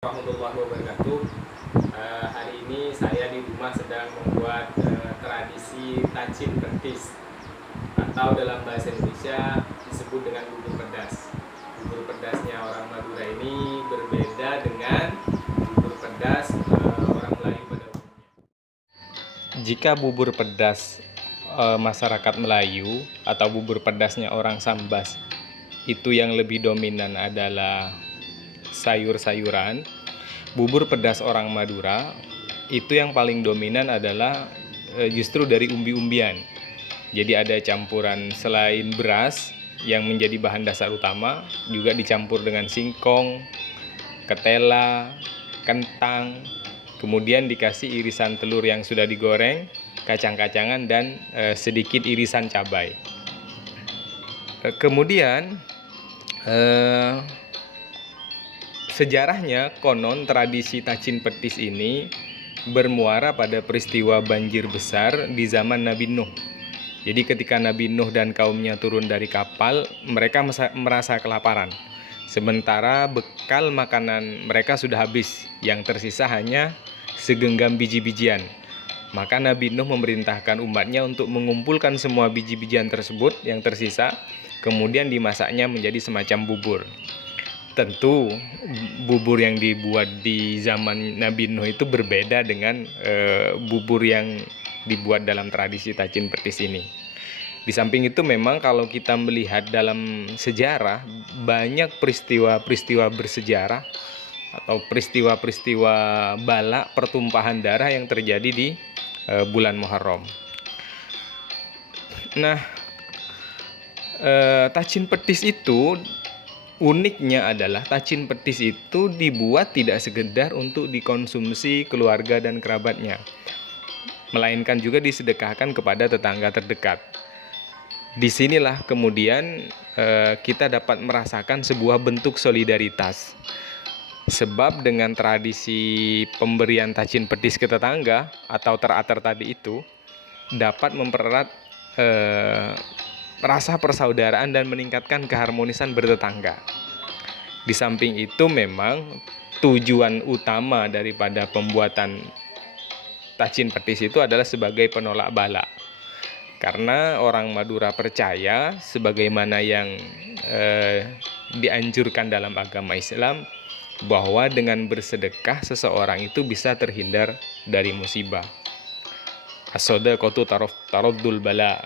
Warahmatullahi wabarakatuh. Hari ini saya di rumah sedang membuat tradisi tacin petis atau dalam bahasa Indonesia disebut dengan bubur pedas. Bubur pedasnya orang Madura ini berbeda dengan bubur pedas orang Melayu pada umumnya. Jika bubur pedas masyarakat Melayu atau bubur pedasnya orang Sambas itu yang lebih dominan adalah sayur-sayuran, bubur pedas orang Madura itu yang paling dominan adalah justru dari umbi-umbian. Jadi ada campuran selain beras yang menjadi bahan dasar utama, juga dicampur dengan singkong, ketela, kentang, kemudian dikasih irisan telur yang sudah digoreng, kacang-kacangan, dan sedikit irisan cabai. Kemudian sejarahnya konon tradisi tacin petis ini bermuara pada peristiwa banjir besar di zaman Nabi Nuh. Jadi ketika Nabi Nuh dan kaumnya turun dari kapal, mereka merasa kelaparan. Sementara bekal makanan mereka sudah habis, yang tersisa hanya segenggam biji-bijian. Maka Nabi Nuh memerintahkan umatnya untuk mengumpulkan semua biji-bijian tersebut yang tersisa, kemudian dimasaknya menjadi semacam bubur. Tentu bubur yang dibuat di zaman Nabi Nuh itu berbeda dengan bubur yang dibuat dalam tradisi tacin petis ini. Di samping itu memang kalau kita melihat dalam sejarah, banyak peristiwa-peristiwa bersejarah atau peristiwa-peristiwa bala pertumpahan darah yang terjadi di bulan Muharram. Nah, tacin petis itu uniknya adalah tacin petis itu dibuat tidak sekedar untuk dikonsumsi keluarga dan kerabatnya, melainkan juga disedekahkan kepada tetangga terdekat. Disinilah kemudian kita dapat merasakan sebuah bentuk solidaritas. Sebab dengan tradisi pemberian tacin petis ke tetangga atau teratur tadi itu dapat mempererat rasa persaudaraan dan meningkatkan keharmonisan bertetangga. Di samping itu memang tujuan utama daripada pembuatan tacin petis itu adalah sebagai penolak bala. Karena orang Madura percaya sebagaimana yang dianjurkan dalam agama Islam, bahwa dengan bersedekah seseorang itu bisa terhindar dari musibah. As-shadaqatu taraddul bala.